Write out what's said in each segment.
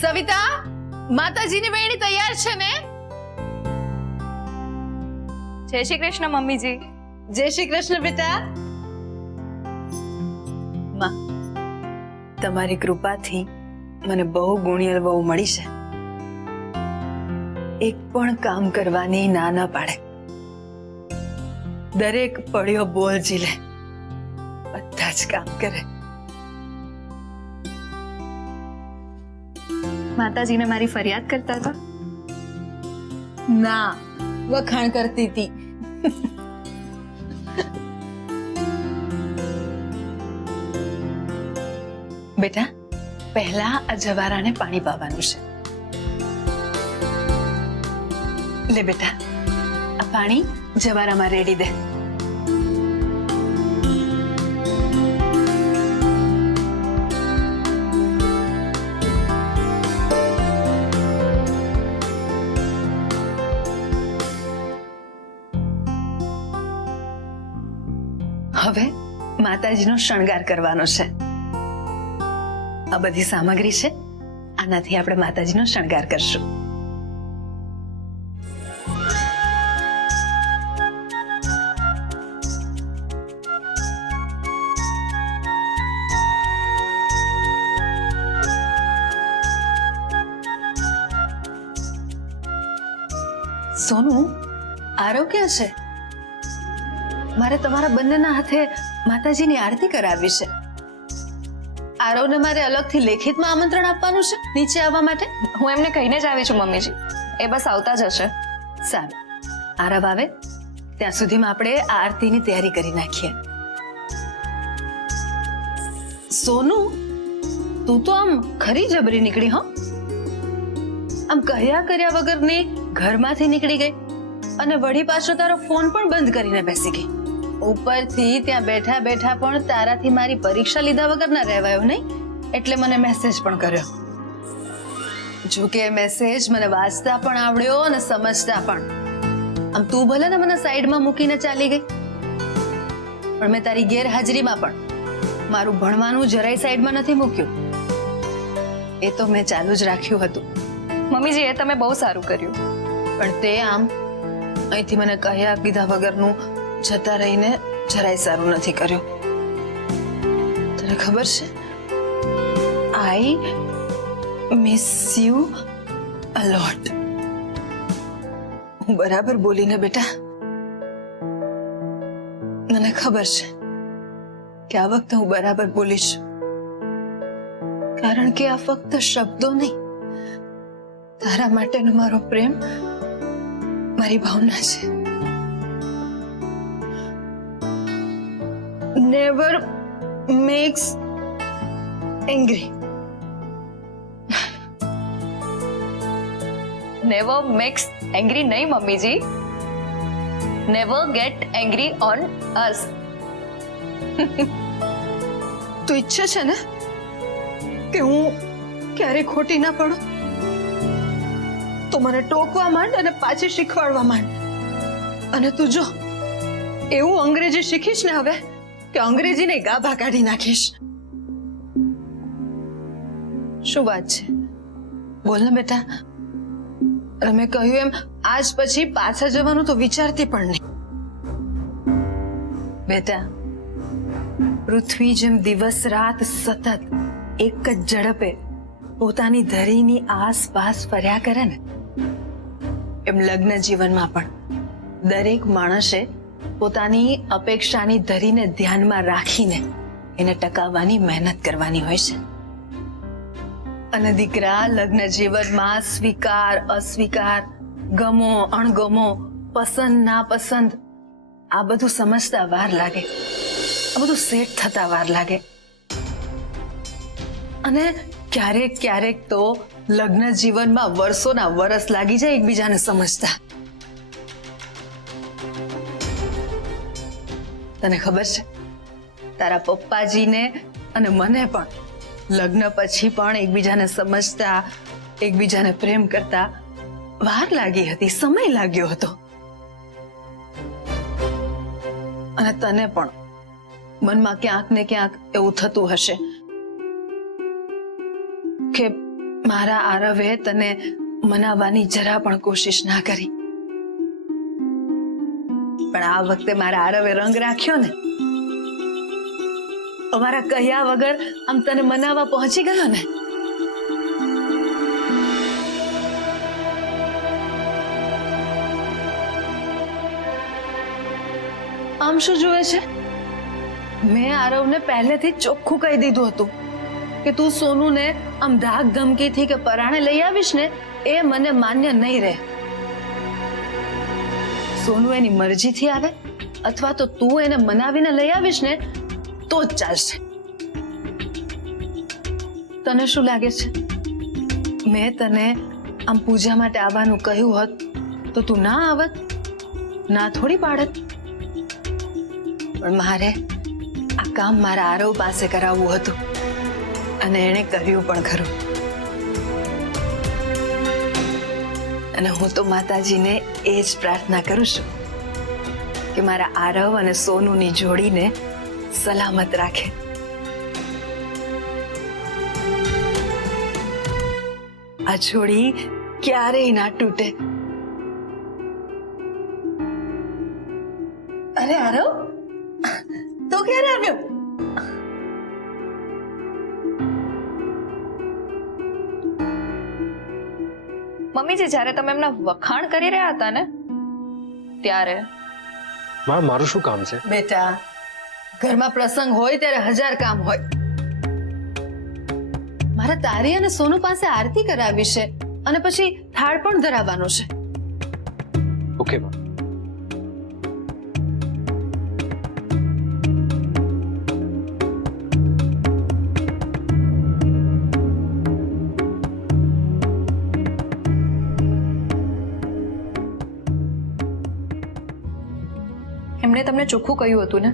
સવિતા, માતાજીની વેણી તૈયાર છે ને? જય શ્રી કૃષ્ણ મમ્મીજી. જય શ્રી કૃષ્ણ બેટા. માં, તમારી કૃપાથી મને બહુ ગુણિયલ બહુ મળી છે. એક પણ કામ કરવાની ના ન પાડે. દરેક પડ્યો બોલ ઝીલે, બધા જ કામ કરે. માતાજીને મારી ફરિયાદ કરતા હતા? ના, વખાણ કરતી હતી. બેટા, પહેલા આ જવારાને પાણી પાવાનું છે. લે બેટા, આ પાણી જવારામાં રેડી દે. હવે માતાજીનો શણગાર કરવાનો છે. આ બધી સામગ્રી છે, આનાથી આપણે માતાજીનો શણગાર કરશું. સોનું, આરોગ્ય છે. મારે તમારા બંનેના હાથે માતાજીની આરતી કરાવવી છે. આરવને મારે અલગથી લેખિતમાં આમંત્રણ આપવાનું છે નીચે આવવા માટે. હું એમને કહીને જ આવી છું મમ્મીજી, એ બસ આવતા જ હશે. સારું, આરવ આવે ત્યાં સુધીમાં આપણે આ આરતીની તૈયારી કરી નાખીએ. સોનું, તું તો આમ ખરી જબરી નીકળી હો. આમ કહ્યા કર્યા વગરની ઘરમાંથી નીકળી ગઈ અને વળી પાછો તારો ફોન પણ બંધ કરીને બેસી ગઈ. ઉપરથી ત્યાં બેઠા બેઠા પણ તારાથી મારી પરીક્ષા લીધા વગર ના રહેવાયો નહીં, એટલે મને મેસેજ પણ કર્યો. જો કે મેસેજ મને વાંચતા પણ આવડ્યો અને સમજતા પણ. આમ તું ભલે ને મને સાઈડમાં મૂકીને ચાલી ગઈ, પણ મેં તારી ગેરહાજરીમાં પણ મારું ભણવાનું જરાય સાઈડમાં નથી મૂક્યું. એ તો મેં ચાલુ જ રાખ્યું હતું. મમ્મીજી, એ તમે બહુ સારું કર્યું. પણ તે આમ અહીંથી મને કહ્યા કીધા વગરનું જતા રહીને જરાય સારું નથી કર્યું. તને ખબર છે, આઈ મિસ યુ અ લોટ. હું બરાબર બોલીને બેટા? મને ખબર છે કે આ વખતે હું બરાબર બોલીશ, કારણ કે આ ફક્ત શબ્દો નહીં, તારા માટેનો મારો પ્રેમ, મારી ભાવના છે. Never makes angry. Never makes angry નહીં મમ્મીજી, never get angry on us. તું ઈચ્છે છે ને કે હું ક્યારે ખોટી ના પડું? તો મને ટોકવા માંડ અને પાછી શીખવાડવા માંડ. અને તું જો એવું અંગ્રેજી શીખીશ ને હવે કે અંગ્રેજીને ગાભા કાઢી નાખીશ. શું વાત છે? બોલ ને બેટા. અને મેં કહ્યું એમ આજ પછી પાછા જવાનું તો વિચારતી પણ નહીં. બેટા, પૃથ્વી જેમ દિવસ રાત સતત એક જ ઝડપે પોતાની ધરીની આસપાસ ફર્યા કરે ને, એમ લગ્ન જીવનમાં પણ દરેક માણસે પોતાની અપેક્ષાની ધરીને ધ્યાનમાં રાખીને એને ટકાવવાની મહેનત કરવાની હોય છે. અને દીકરા, લગ્ન જીવનમાં સ્વીકાર અસ્વીકાર, ગમો અણગમો, પસંદ ના પસંદ, આ બધું સમજતા વાર લાગે, આ બધું સેટ થતા વાર લાગે. અને ક્યારેક ક્યારેક તો લગ્ન જીવનમાં વર્ષોના વર્ષ લાગી જાય એકબીજાને સમજતા. તને ખબર છે, તારા પપ્પાજીને અને મને પણ લગ્ન પછી પણ એકબીજાને સમજતા, એકબીજાને પ્રેમ કરતા વાર લાગી હતી, સમય લાગ્યો હતો. અને તને પણ મનમાં ક્યાંક ને ક્યાંક એવું થતું હશે કે મારા આરવે તને મનાવવાની જરા પણ કોશિશ ના કરી, પણ આ વખતે મારા આરવે રંગ રાખ્યો ને, અમારા કહ્યા વગર આમ તને મનાવવા પહોંચી ગયો ને. આમ શું જુએ છે? મેં આરવને પહેલેથી જ ચોખ્ખું કહી દીધું હતું કે તું સોનુને આમ ધાક ધમકીથી કે પરાણે લઈ આવીશ ને એ મને માન્ય નહીં રહે. સોનુ એની મરજીથી આવે અથવા તો તું એને મનાવીને લઈ આવીશ ને તો જ ચાલશે. તને શું લાગે છે મેં તને આમ પૂજા માટે આવવાનું કહ્યું હોત તો તું ના આવત, ના થોડી પાડત? પણ મારે આ કામ મારા આરવ પાસે કરાવવું હતું અને એણે કર્યું પણ ખરું. અને હું તો માતાજીને એ જ પ્રાર્થના કરું છું કે મારા આરવ અને સોનુની જોડીને સલામત રાખે. આ જોડી ક્યારેય ના તૂટે. અરે આરવ, તો ક્યારે આવ્યો? મમ્મીજી, જ્યારે તમે એમના વખાણ કરી રહ્યા હતા ને ત્યારે માં, મારું શું કામ છે? બેટા, ઘરમાં પ્રસંગ હોય ત્યારે 1000 કામ હોય. મારે તારી અને સોનુ પાસે આરતી કરાવી છે અને પછી થાળ પણ ધરાવવાનો છે. ઓકે માં. એમણે તમને ચોખ્ખું કહ્યું હતું ને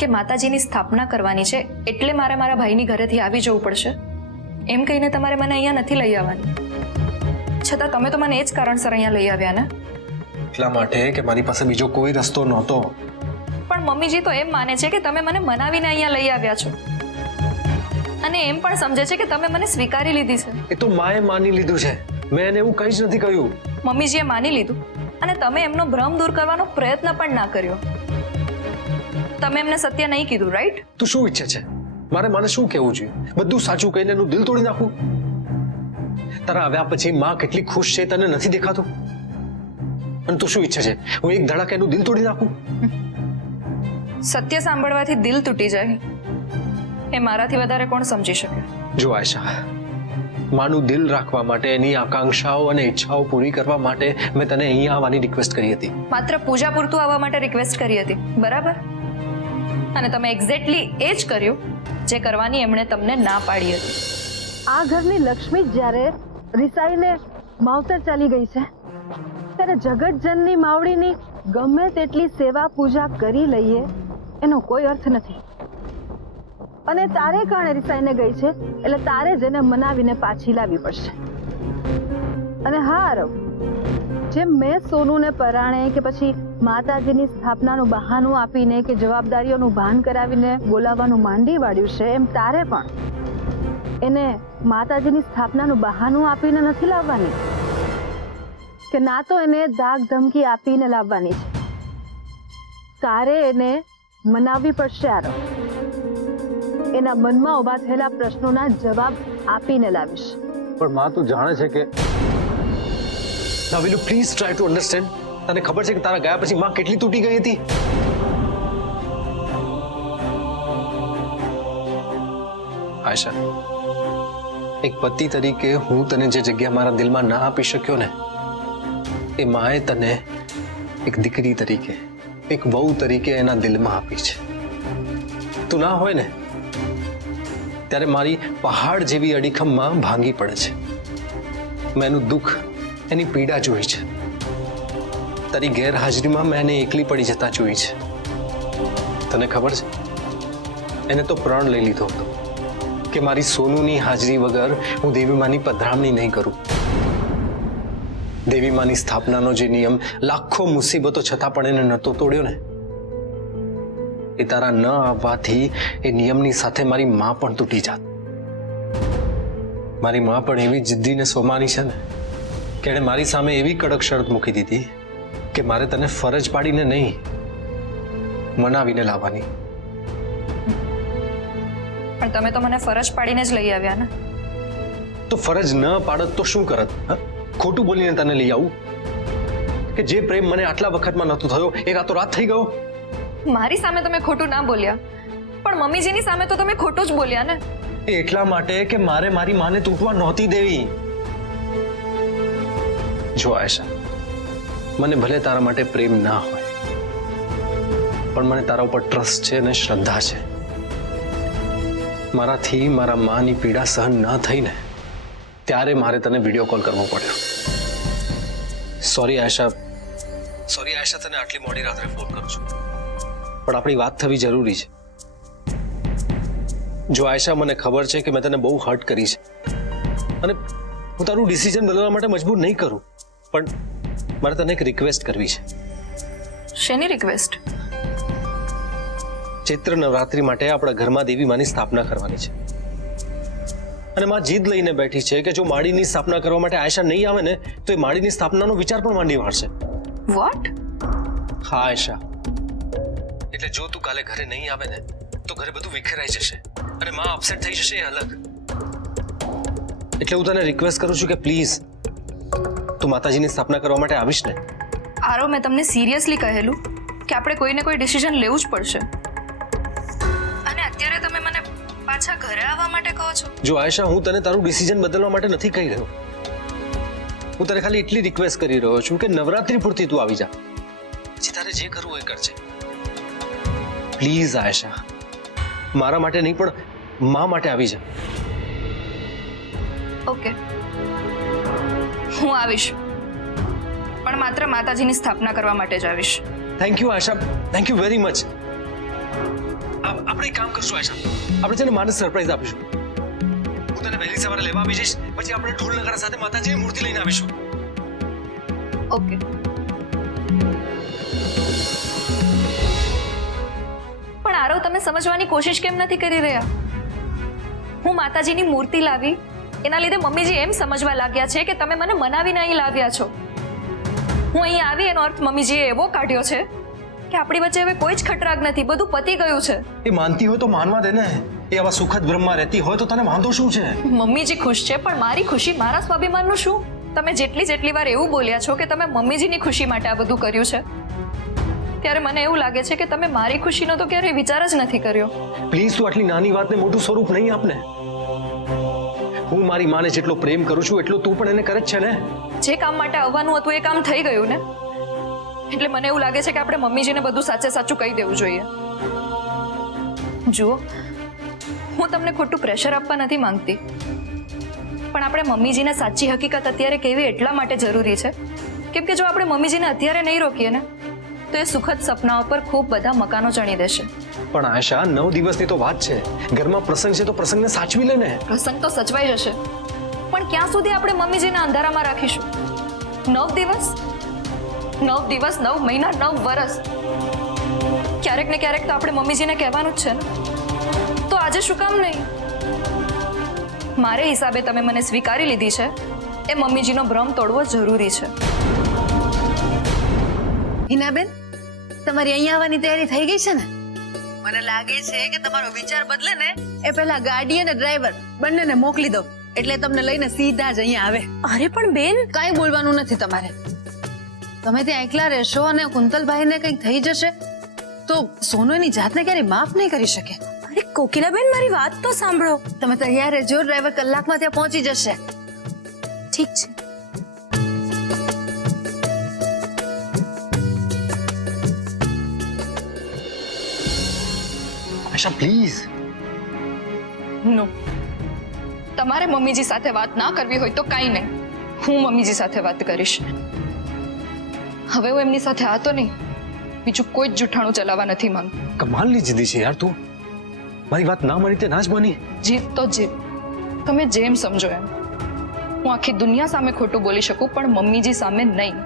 કે માતાજીની સ્થાપના કરવાની છે એટલે મારે મારા ભાઈની ઘરેથી આવી જવું પડશે. એમ કહીને તમારે મને અહીંયા નથી લઈ આવવાની, છતાં તમે તો મને એ જ કારણસર અહીંયા લઈ આવ્યા ને. એટલા માટે કે મારી પાસે બીજો કોઈ રસ્તો નહોતો. પણ મમ્મીજી તો એમ માને છે કે તમે મને મનાવીને અહીંયા લઈ આવ્યા છો અને એમ પણ સમજે છે કે તમે મને સ્વીકારી લીધી છે. એ તો માએ માની લીધું છે, મેં એને એવું કંઈ જ નથી કહ્યું. મમ્મીજીએ માની લીધું અને તમે એમનો ભ્રમ દૂર કરવાનો પ્રયત્ન પણ ના કર્યો. તમે એમને સત્ય નહીં કીધું, રાઈટ? તું શું ઈચ્છે છે? મારે મને શું કહેવું જોઈએ? બધું સાચું કહીને એનું દિલ તોડી નાખું? તારા આવ્યા પછી માં કેટલી ખુશ છે તને નથી દેખાતું? અને તું શું ઈચ્છે છે હું એક ધડાકે એનું દિલ તોડી નાખું? સત્ય સાંભળવાથી દિલ તૂટી જાય એ મારાથી વધારે કોણ સમજી શકે? જો આયશા, માનું દિલ રાખવા માટે, એની આકાંક્ષાઓ અને ઈચ્છાઓ પૂરી કરવા માટે મેં તને અહીંયા આવવાની રિક્વેસ્ટ કરી હતી. માત્ર પૂજા પૂરતું આવવા માટે રિક્વેસ્ટ કરી હતી, બરાબર? અને તમે એક્ઝેક્ટલી એ જ કર્યું જે કરવાની એમણે તમને ના પાડી હતી. આ ઘરની લક્ષ્મી જ્યારે રિસાઈને માવતર ચાલી ગઈ છે ત્યારે જગતજનની માવડીની ગમે તેટલી સેવા પૂજા કરી લઈએ એનો કોઈ અર્થ નથી. અને તારે કારણે રિસાઈને ગઈ છે એટલે તારે જ એને મનાવીને પાછી લાવવી પડશે. અને હા આરવ, જેમ મેં સોનુને પરાણે કે પછી માતાજીની સ્થાપનાનું બહાનું આપીને કે જવાબદારીઓનું ભાન કરાવીને બોલાવવાનું માંડી વાળ્યું છે, એમ તારે પણ એને માતાજીની સ્થાપનાનું બહાનું આપીને નથી લાવવાની કે ના તો એને ધાક ધમકી આપીને લાવવાની છે. તારે એને મનાવવી પડશે આરવ. એના મનમાં ઉભા થયેલા પ્રશ્નોના જવાબ આપીને લાવીશ. પણ માં, તું જાણે છે કે Now will you please try to understand? તને ખબર છે કે તારા ગયા પછી માં કેટલી તૂટી ગઈ હતી? આયશા, એક પતિ તરીકે હું તને જે જગ્યા મારા દિલમાં ના આપી શક્યો ને, એ માએ તને એક દીકરી તરીકે, એક વહુ તરીકે એના દિલમાં આપી છે. તું ના હોય ને ત્યારે મારી પહાડ જેવી અડીખમમાં ભાંગી પડે છે. મેં એનું દુઃખ, એની પીડા જોઈ છે. તારી ગેરહાજરીમાં મેં એને એકલી પડી જતા જોઈ છે. તને ખબર છે, એને તો પ્રણ લઈ લીધો હતો કે મારી સોનુની હાજરી વગર હું દેવીમાની પધરામણી નહીં કરું. દેવીમાની સ્થાપનાનો જે નિયમ લાખો મુસીબતો છતાં પણ એને નહોતો તોડ્યો ને, એ તારા ન આવવાથી એ નિયમની સાથે મારી માં પણ તૂટી જાત. મારી માં પણ એવી જિદ્દી ને સોમાની છે ને કે એણે મારી સામે એવી કડક શરત મૂકી દીધી કે મારે તને ફરજ પાડીને નહીં, મનાવીને લાવવાની. પણ તમે તો મને ફરજ પાડીને જ લઈ આવ્યા ને. તો ફરજ ન પાડત તો શું કરત? ખોટું બોલીને તને લઈ આવું કે જે પ્રેમ મને આટલા વખતમાં નહોતો થયો એ રાતો રાત થઈ ગયો? મારી સામે તમે ખોટું ના બોલ્યા, પણ મમ્મીજીની સામે તો તમે ખોટું જ બોલ્યા ને. એ એટલા માટે કે મારે મારી માને તૂટવા નહોતી દેવી. જો આયશા, મને ભલે તારા માટે પ્રેમ ના હોય, પણ મને તારા ઉપર ટ્રસ્ટ છે અને શ્રદ્ધા છે. મારાથી મારા માની પીડા સહન ન થઈ ને ત્યારે મારે તને વિડીયો કોલ કરવો પડ્યો. સોરી આયશા, તને આટલી મોડી રાત્રે ફોન કરું છું, પણ આપણી વાત થવી જરૂરી છે. જો આયશા, મને ખબર છે કે મેં તને બહુ હર્ટ કરી છે અને હું તારું ડિસિઝન બદલવા માટે મજબૂર નહીં કરું, પણ મારે તને એક રિક્વેસ્ટ કરવી છે. શેની રિક્વેસ્ટ? ચૈત્ર નવરાત્રી માટે આપણા ઘરમાં દેવી માની સ્થાપના કરવાની છે અને માં જીદ લઈને બેઠી છે કે જો માળીની સ્થાપના કરવા માટે આયશા નહીં આવે ને તો એ માળીની સ્થાપનાનો વિચાર પણ માંડી વાળશે. વોટ? હા આયશા, એટલે જો તું કાલે ઘરે નહીં આવે ને તો ઘરે બધું વિખેરાઈ જશે અને માં અપસેટ થઈ જશે, એ અલગ. એટલે હું તને રિક્વેસ્ટ કરું છું કે પ્લીઝ તું માતાજીની સ્થાપના કરવા માટે આવીશ ને. આરો, મેં તમને સિરિયસલી કહેલું કે આપણે કોઈને કોઈ ડિસિઝન લેવું જ પડશે, અને અત્યારે તમે મને પાછા ઘરે આવવા માટે કહો છો. જો આયશા, હું તને તારું ડિસિઝન બદલવા માટે નથી કહી રહ્યો. હું તને ખાલી એટલી રિક્વેસ્ટ કરી રહ્યો છું કે નવરાત્રી પૂરતી તું આવી જા, પછી તારે જે કરવું એ કરજે. પ્લીઝ આયશા, મારા માટે નહીં પણ મા માટે આવી જા. ઓકે, હું આવીશ, પણ માત્ર માતાજીની સ્થાપના કરવા માટે જ આવીશ. Thank you Ayesha, thank you very much. આપણે એક કામ કરશું આયશા, આપણે છે ને માને સરપ્રાઈઝ આપીશું. હું તને વહેલી સવારે લેવા આવી જઈશ, પછી આપણે ઢોલ નગારા સાથે માતાજીની મૂર્તિ લઈને આવીશું. ઓકે. પણ આરવ, તમે સમજવાની કોશિશ કેમ નથી કરી રહ્યા? હું માતાજીની મૂર્તિ લાવી એના લીધે મમ્મીજી એમ સમજવા લાગ્યા છે કે તમે મને મનાવીને અહીં લાવ્યા છો. હું અહીં આવી એનો અર્થ મમ્મીજીએ એવો કાઢ્યો છે કે આપણી વચ્ચે હવે કોઈ જ ખટરાગ નથી, બધું પતી ગયું છે. એ માનતી હોય તો માનવા દે ને. એ આવા સુખદ બ્રહ્મમાં રહેતી હોય તો તને વાંધો શું છે? મમ્મીજી ખુશ છે, પણ મારી ખુશી, મારા સ્વાભિમાનનું શું? તમે જેટલી વાર એવું બોલ્યા છો કે તમે મમ્મીજીની ખુશી માટે આ બધું કર્યું છે, ત્યારે મને એવું લાગે છે કે તમે મારી ખુશીનો તો ક્યારેય વિચાર જ નથી કર્યો. પ્લીઝ તું આટલી નાની વાતને મોટું સ્વરૂપ નહીં આપને. હું મારી માને જેટલો પ્રેમ કરું છું એટલો તું પણ એને કરે જ છે ને. જે કામ માટે આવવાનું હતું એ કામ થઈ ગયું ને, એટલે મને એવું લાગે છે કે આપણે મમ્મીજીને બધું સાચે સાચું કહી દેવું જોઈએ. જુઓ, હું તમને ખોટું પ્રેશર આપવા નથી માંગતી, પણ આપણે મમ્મીજીને સાચી હકીકત અત્યારે કેવી એટલા માટે જરૂરી છે કેમ કે જો આપણે મમ્મીજીને અત્યારે નહીં રોકીએ ને તો એ સુખદ સપનાઓ પર ખૂબ બધા મકાનો ચણી દેશે. પણ આયશા, 9 દિવસની તો વાત છે. ઘરમાં પ્રસંગ છે તો પ્રસંગને સાચવી લે ને. પ્રસંગ તો સચવાઈ જશે, પણ ક્યાં સુધી આપણે મમ્મીજીને અંધારામાં રાખીશું? 9 દિવસ, 9 દિવસ, 9 મહિના, 9 વર્ષ. ક્યારેક ને ક્યારેક તો આપણે મમ્મીજીને કહેવાનું જ છે ને, તો આજે શું કામ નહીં? મારે હિસાબે તમે મને સ્વીકારી લીધી છે એ મમ્મીજીનો ભ્રમ તોડવો જરૂરી છે. હિનાબેન, તમારી અહીંયા આવવાની તૈયારી થઈ ગઈ છે ને? મને લાગે છે કે તમારો વિચાર બદલે ને એ પહેલા ગાડી અને ડ્રાઈવર બંનેને મોકલી દો, એટલે તમને લઈને સીધા જ અહીંયા આવે. અરે પણ બેન, કાંઈ બોલવાનું નથી તમારે. તમે ત્યાં એકલા રહેશો અને કુંતલભાઈને કંઈક થઈ જશે તો સોનુ એની જાતને ક્યારેય માફ નહીં કરી શકે. અરે કોકિલાબેન, મારી વાત તો સાંભળો. તમે તૈયાર રહેજો, ડ્રાઈવર કલાકમાં ત્યાં પહોંચી જશે. ઠીક છે. આયશા, પ્લીઝ. નો, તમારે મમ્મીજી સાથે વાત ના કરવી હોય તો કાંઈ નહીં, હું મમ્મીજી સાથે વાત કરીશ. હવે હું એમની સાથે આ તો નહીં, બીજું કોઈ જ જૂઠાણું ચલાવવા નથી માંગતી. કમાલની જીદી છે યાર તું. મારી વાત ના માની તે ના જ માની. જીત તો જીત, તમે જેમ સમજો એમ. હું આખી દુનિયા સામે ખોટું બોલી શકું પણ મમ્મીજી સામે નહીં.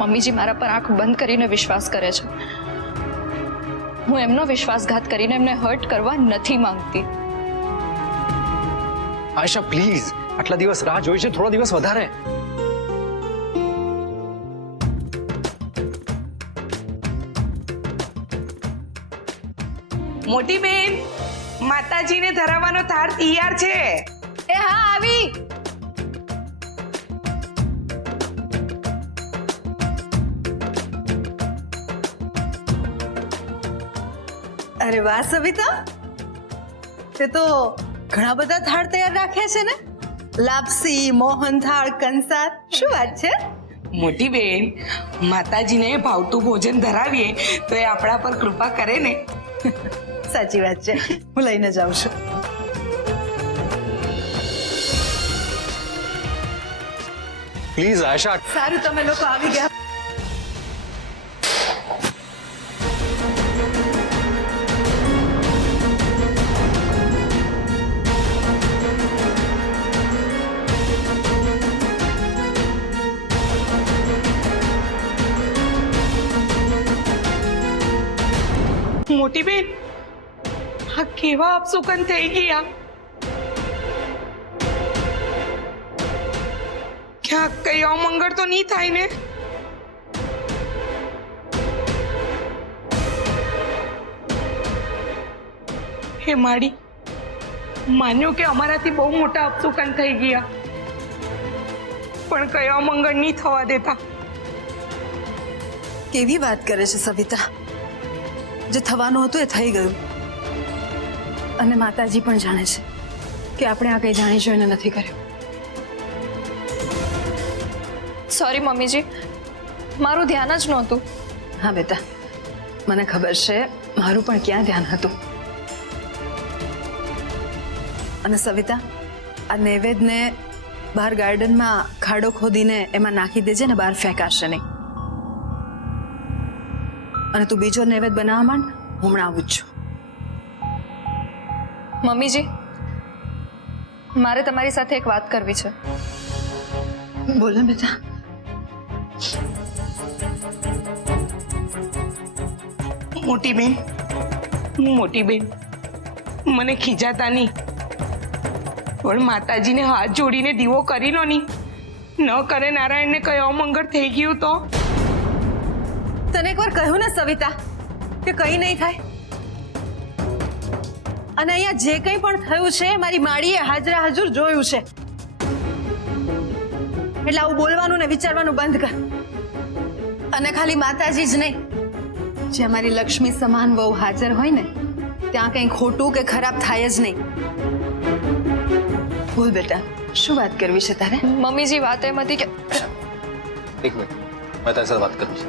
મમ્મીજી મારા પર આંખ બંધ કરીને વિશ્વાસ કરે છે. હું એમનો વિશ્વાસઘાત કરીને એમને હર્ટ કરવા નથી માંગતી. આયશા પ્લીઝ, આટલા દિવસ રાહ જોઈ છે, થોડા દિવસ વધારે. મોટી બેન, માતાજીને ધરાવવાનો થાળ તૈયાર છે. એ હા, આવી. અરે વાહ સવિતા, તે તો ઘણા બધા થાળ તૈયાર રાખ્યા છે ને. લાપસી, મોહન થાળ, કંસાર. શું વાત છે? મોટી બેન, માતાજીને ભાવતું ભોજન ધરાવીએ તો એ આપણા પર કૃપા કરે ને. સાચી વાત છે, હું લઈને જાઉં છું. પ્લીઝ આયશા. સારું, તમે લોકો આવી ગયા. મોટી બેન, આ કેવા અપસુકન થઈ ગયા. ક્યાંક કઈ અમંગળ તો નહીં થાય ને? હે માડી, માન્યું કે અમારાથી બહુ મોટા અપસુકન થઈ ગયા, પણ કયો અમંગળ નહીં થવા દેતા. કેવી વાત કરે છે સવિતા? જે થવાનું હતું એ થઈ ગયું, અને માતાજી પણ જાણે છે કે આપણે આ કંઈ જાણી જોઈને નથી કર્યું. સોરી મમ્મીજી, મારું ધ્યાન જ નહોતું. હા બેટા, મને ખબર છે મારું પણ ક્યાં ધ્યાન હતું. અને સવિતા, આ નૈવેદ્યને બહાર ગાર્ડનમાં ખાડો ખોદીને એમાં નાખી દેજે ને, બહાર ફેંકાશે નહીં. અને તું બીજો નૈવેદ્ય બનાવવા માંડ, હું હમણાં આવું જ છું. મમ્મીજી, મારે તમારી સાથે એક વાત કરવી છે. બોલ ને બેટા. મોટી બેન, મને ખીજાતા નહીં, પણ માતાજીને હાથ જોડીને દીવો કરી લો ની. ન કરે નારાયણને કયો અમંગળ થઈ ગયું તો? તને એકવાર કહ્યું ને સવિતા કે કંઈ નહીં થાય. અને અહીંયા જે કંઈ પણ થયું છે મારી માળીએ હાજરા હાજર જોયું છે. એટલે આવું બોલવાનું ને વિચારવાનું બંધ કર. અને ખાલી માતાજી જ નહીં, જે અમારી લક્ષ્મી સમાન વહુ હાજર હોય ને, ત્યાં કંઈ ખોટું કે ખરાબ થાય જ નહીં. બોલ બેટા, શું વાત કરવી છે તારે? મમ્મીજી, વાત એમ હતી કે એક મિનિટ, મેં તારી સાથે વાત કરવી છે.